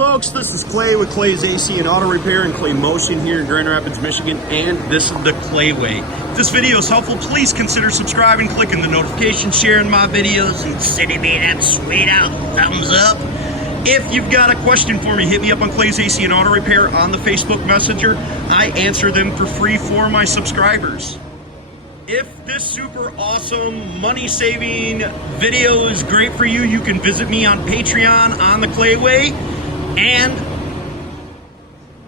folks, this is Clay with Clay's AC and Auto Repair and Clay Motion here in Grand Rapids, Michigan, and this is the Clay Way. If this video is helpful, please consider subscribing, clicking the notification, sharing my videos, and sending me that sweet out thumbs up. If you've got a question for me, hit me up on Clay's AC and Auto Repair on the Facebook Messenger. I answer them for free for my subscribers. If this super awesome money-saving video is great for you, you can visit me on Patreon on the Clay Way. And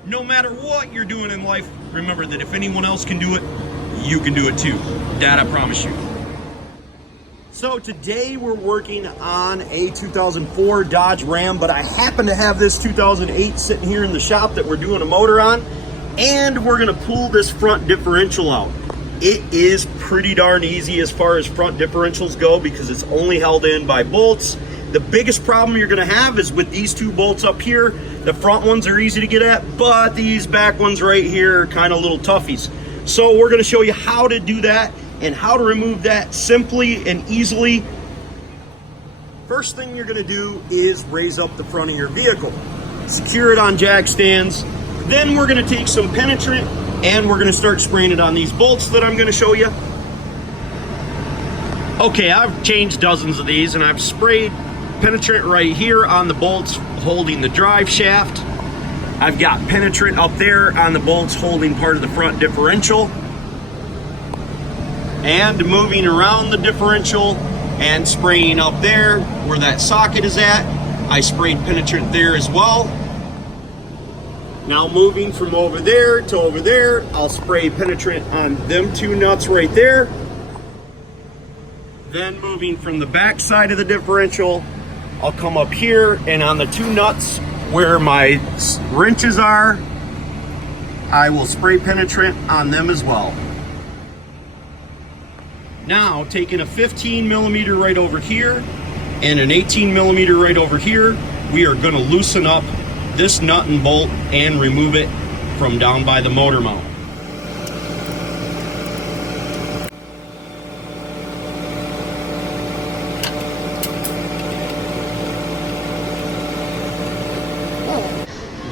no matter what you're doing in life, remember that if anyone else can do it, you can do it too. That I promise you. So today we're working on a 2004 Dodge Ram, but I happen to have this 2008 sitting here in the shop that we're doing a motor on, and we're gonna pull this front differential out. It is pretty darn easy as far as front differentials go because it's only held in by bolts. The biggest problem you're gonna have is with these two bolts up here. The front ones are easy to get at, but these back ones right here are kind of little toughies. So we're gonna show you how to do that and how to remove that simply and easily. First thing you're gonna do is raise up the front of your vehicle. Secure it on jack stands. Then we're gonna take some penetrant and we're gonna start spraying it on these bolts that I'm gonna show you. Okay, I've changed dozens of these and I've sprayed penetrant right here on the bolts holding the drive shaft. I've got penetrant up there on the bolts holding part of the front differential. And moving around the differential and spraying up there where that socket is at. I sprayed penetrant there as well. Now moving from over there to over there, I'll spray penetrant on them two nuts right there. Then moving from the back side of the differential, I'll come up here and on the two nuts where my wrenches are, I will spray penetrant on them as well. Now taking a 15 millimeter right over here and an 18 millimeter right over here, we are going to loosen up this nut and bolt and remove it from down by the motor mount.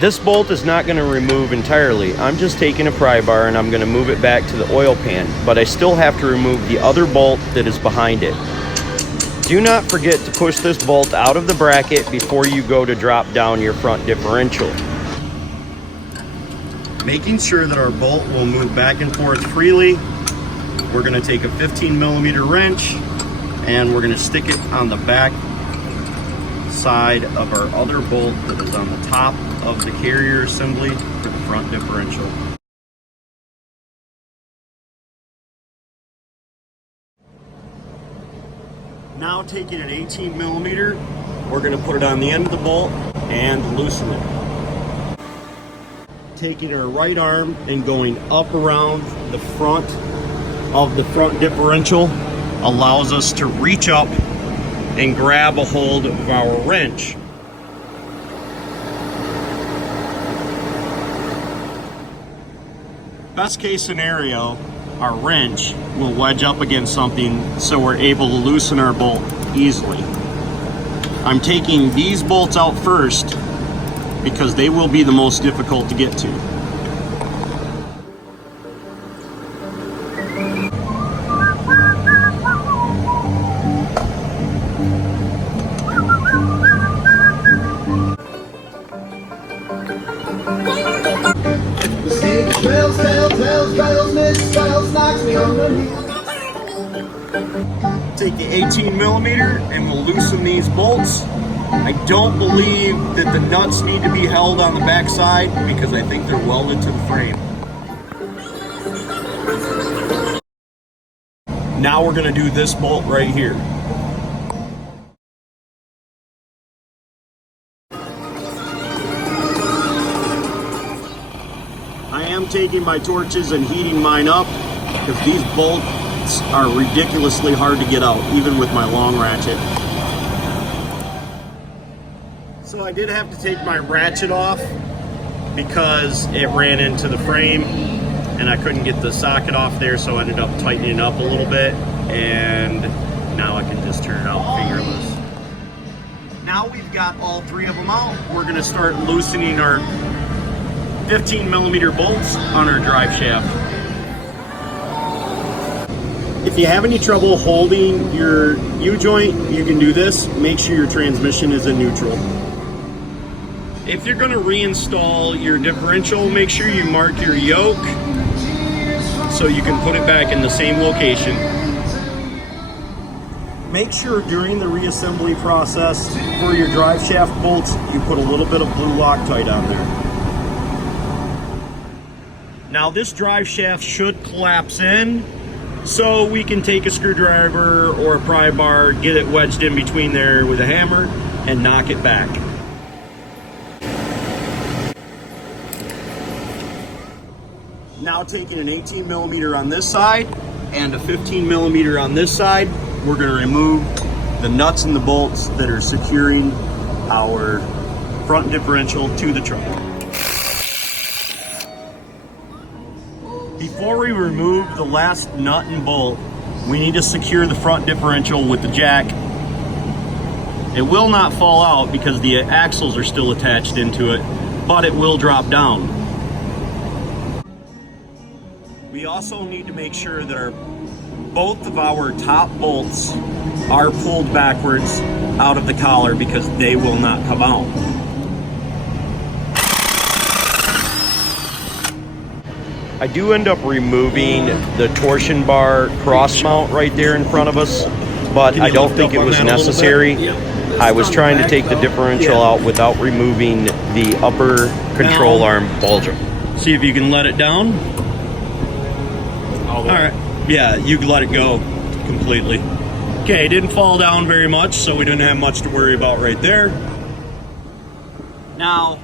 This bolt is not going to remove entirely. I'm just taking a pry bar and I'm going to move it back to the oil pan, but I still have to remove the other bolt that is behind it. Do not forget to push this bolt out of the bracket before you go to drop down your front differential. Making sure that our bolt will move back and forth freely, we're going to take a 15 millimeter wrench and we're going to stick it on the back side of our other bolt that is on the top of the carrier assembly for the front differential. Now taking an 18 millimeter, we're going to put it on the end of the bolt and loosen it. Taking our right arm and going up around the front of the front differential allows us to reach up and grab a hold of our wrench. Best case scenario, our wrench will wedge up against something so we're able to loosen our bolt easily. I'm taking these bolts out first because they will be the most difficult to get to. Take the 18 millimeter and we'll loosen these bolts. I don't believe that the nuts need to be held on the back side because I think they're welded to the frame. Now we're going to do this bolt right here. I am taking my torches and heating mine up because these bolts are ridiculously hard to get out, even with my long ratchet. So I did have to take my ratchet off because it ran into the frame and I couldn't get the socket off there, so I ended up tightening it up a little bit, and now I can just turn it out fingerless. Now we've got all three of them out. We're gonna start loosening our 15mm bolts on our drive shaft. If you have any trouble holding your U-joint, you can do this. Make sure your transmission is in neutral. If you're gonna reinstall your differential, make sure you mark your yoke so you can put it back in the same location. Make sure during the reassembly process for your drive shaft bolts, you put a little bit of blue Loctite on there. Now this drive shaft should collapse in, so we can take a screwdriver or a pry bar, get it wedged in between there with a hammer, and knock it back. Now taking an 18mm on this side and a 15mm on this side, we're going to remove the nuts and the bolts that are securing our front differential to the truck. Before we remove the last nut and bolt, we need to secure the front differential with the jack. It will not fall out because the axles are still attached into it, but it will drop down. We also need to make sure that both of our top bolts are pulled backwards out of the collar because they will not come out. I do end up removing the torsion bar cross mount right there in front of us, but I don't think it was necessary. I was trying to take the differential out without removing the upper control arm ball joint. See if you can let it down. All right. Yeah, you can let it go completely. Okay, it didn't fall down very much, so we didn't have much to worry about right there. Now,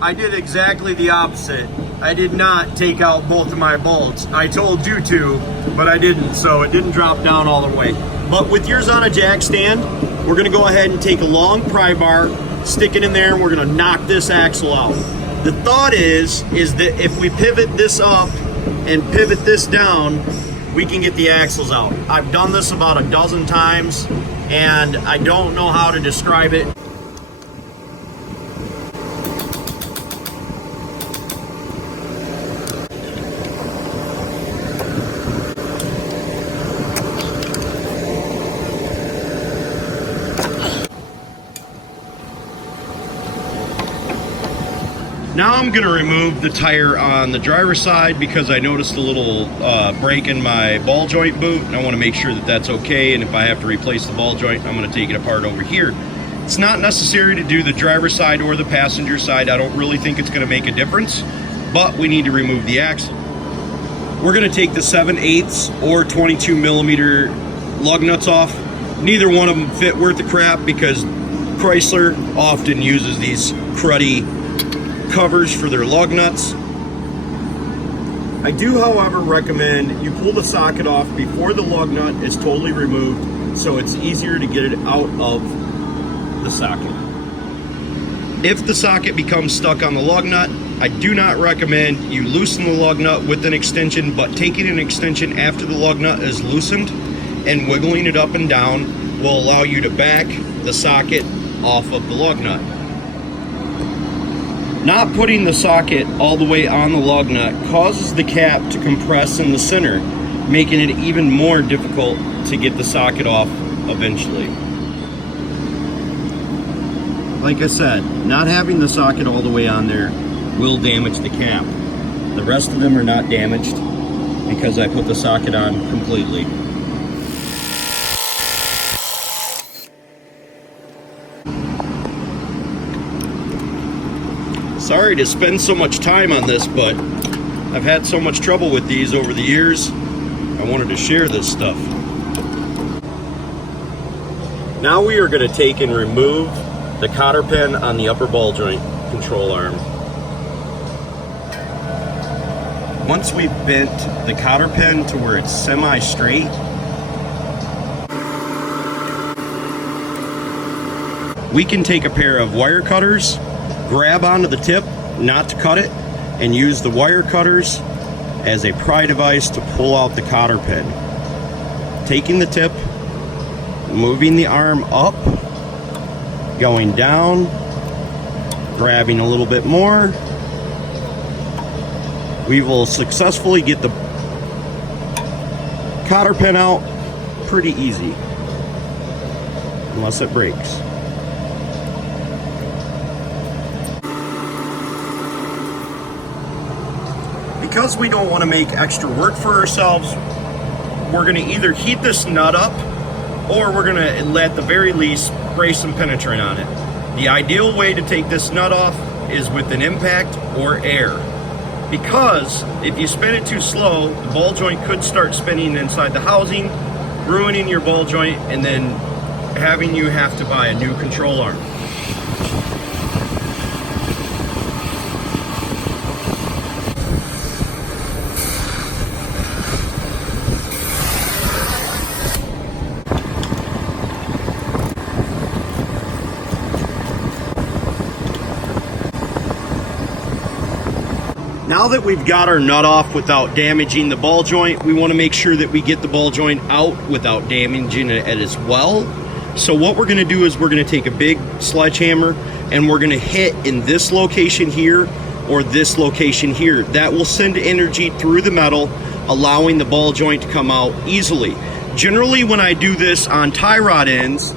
I did exactly the opposite. I did not take out both of my bolts. I told you to, but I didn't, so it didn't drop down all the way. But with yours on a jack stand, we're gonna go ahead and take a long pry bar, stick it in there, and we're gonna knock this axle out. The thought is that if we pivot this up and pivot this down, we can get the axles out. I've done this about a dozen times, and I don't know how to describe it. Now I'm going to remove the tire on the driver's side because I noticed a little break in my ball joint boot, and I want to make sure that that's okay, and if I have to replace the ball joint, I'm going to take it apart over here. It's not necessary to do the driver's side or the passenger side. I don't really think it's going to make a difference, but we need to remove the axle. We're going to take the 7/8 or 22mm lug nuts off. Neither one of them fit worth the crap because Chrysler often uses these cruddy covers for their lug nuts. I do, however, recommend you pull the socket off before the lug nut is totally removed so it's easier to get it out of the socket. If the socket becomes stuck on the lug nut, I do not recommend you loosen the lug nut with an extension, but taking an extension after the lug nut is loosened and wiggling it up and down will allow you to back the socket off of the lug nut. Not putting the socket all the way on the lug nut causes the cap to compress in the center, making it even more difficult to get the socket off eventually. Like I said, not having the socket all the way on there will damage the cap. The rest of them are not damaged because I put the socket on completely. Sorry to spend so much time on this, but I've had so much trouble with these over the years. I wanted to share this stuff. Now we are going to take and remove the cotter pin on the upper ball joint control arm. Once we've bent the cotter pin to where it's semi-straight, we can take a pair of wire cutters, grab onto the tip, not to cut it, and use the wire cutters as a pry device to pull out the cotter pin. Taking the tip, moving the arm up, Going down, grabbing a little bit more. We will successfully get the cotter pin out pretty easy, unless it breaks. Because we don't want to make extra work for ourselves, we're going to either heat this nut up, or we're going to, at the very least, spray some penetrant on it. The ideal way to take this nut off is with an impact or air. Because if you spin it too slow, the ball joint could start spinning inside the housing, ruining your ball joint, and then having you have to buy a new control arm. Now that we've got our nut off without damaging the ball joint, we want to make sure that we get the ball joint out without damaging it as well. So what we're going to do is we're going to take a big sledgehammer and we're going to hit in this location here or this location here. That will send energy through the metal, allowing the ball joint to come out easily. Generally, when I do this on tie rod ends,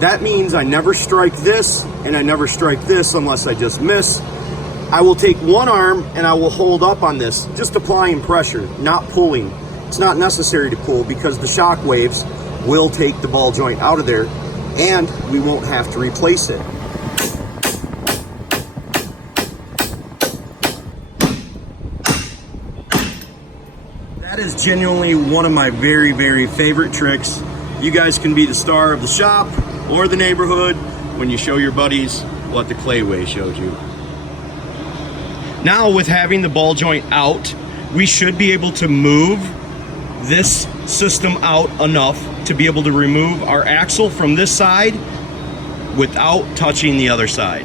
that means I never strike this and I never strike this unless I just miss. I will take one arm and I will hold up on this, just applying pressure, not pulling. It's not necessary to pull because the shock waves will take the ball joint out of there and we won't have to replace it. That is genuinely one of my very, very favorite tricks. You guys can be the star of the shop or the neighborhood when you show your buddies what the Clayway showed you. Now, with having the ball joint out, we should be able to move this system out enough to be able to remove our axle from this side without touching the other side.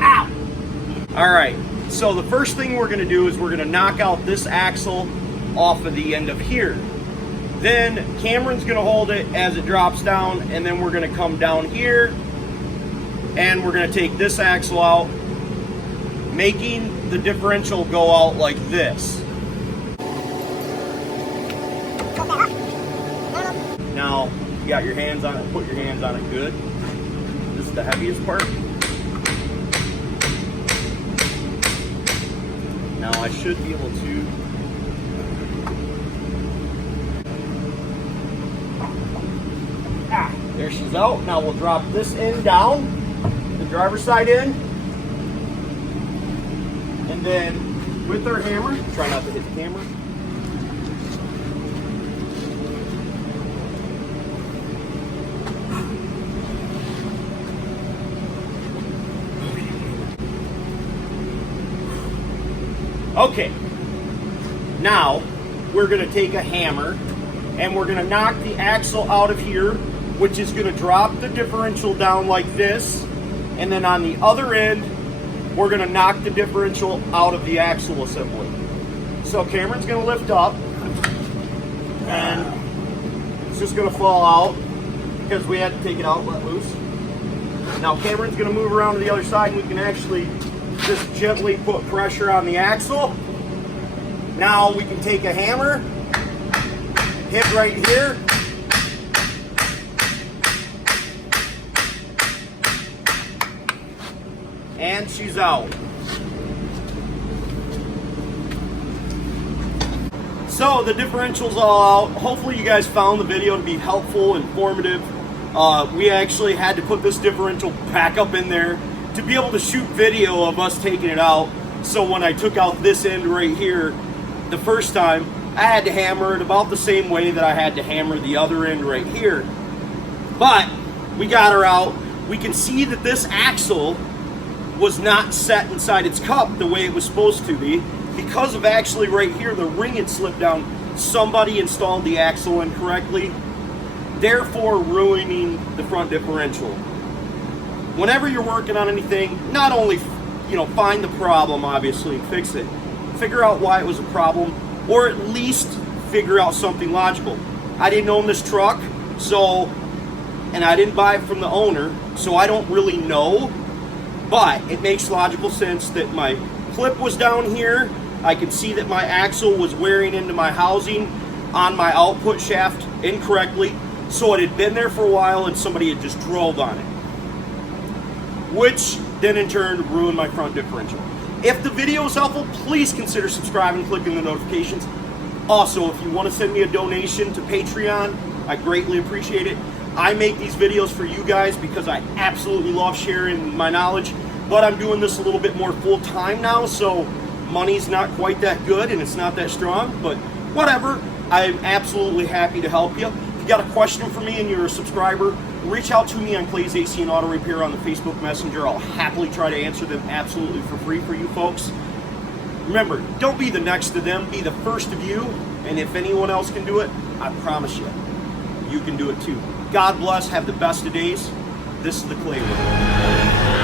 Ow! All right, so the first thing we're gonna do is we're gonna knock out this axle off of the end of here. Then Cameron's gonna hold it as it drops down, and then we're gonna come down here and we're going to take this axle out, making the differential go out like this. Now, you got your hands on it, put your hands on it good. This is the heaviest part. Now I should be able to there she's out. Now we'll drop this end down, the driver's side in, and then with our hammer, try not to hit the camera. Okay, now we're going to take a hammer and we're going to knock the axle out of here, which is going to drop the differential down like this. And then on the other end, we're going to knock the differential out of the axle assembly. So Cameron's going to lift up and it's just going to fall out because we had to take it out, let loose. Now Cameron's going to move around to the other side and we can actually just gently put pressure on the axle. Now we can take a hammer, hit right here, and she's out. So the differential's all out. Hopefully you guys found the video to be helpful, informative. We actually had to put this differential back up in there to be able to shoot video of us taking it out. So when I took out this end right here the first time, I had to hammer it about the same way that I had to hammer the other end right here. But we got her out. We can see that this axle was not set inside its cup the way it was supposed to be because of actually right here the ring had slipped down. Somebody installed the axle incorrectly, therefore ruining the front differential. Whenever you're working on anything, not only find the problem obviously and fix it, figure out why it was a problem, or at least figure out something logical. I didn't own this truck, So, and I didn't buy it from the owner, so I don't really know, but it makes logical sense that my clip was down here. I could see that my axle was wearing into my housing on my output shaft incorrectly, so it had been there for a while and somebody had just drove on it, which then in turn ruined my front differential. If the video is helpful, please consider subscribing and clicking the notifications. Also, if you want to send me a donation to Patreon, I greatly appreciate it. I make these videos for you guys because I absolutely love sharing my knowledge, but I'm doing this a little bit more full time now, so money's not quite that good and it's not that strong, but whatever. I'm absolutely happy to help you. If you got a question for me and you're a subscriber, reach out to me on Clay's AC and Auto Repair on the Facebook Messenger. I'll happily try to answer them absolutely for free for you folks. Remember, don't be the next to them, be the first of you, and if anyone else can do it, I promise you, you can do it too. God bless, have the best of days. This is the Clay Way.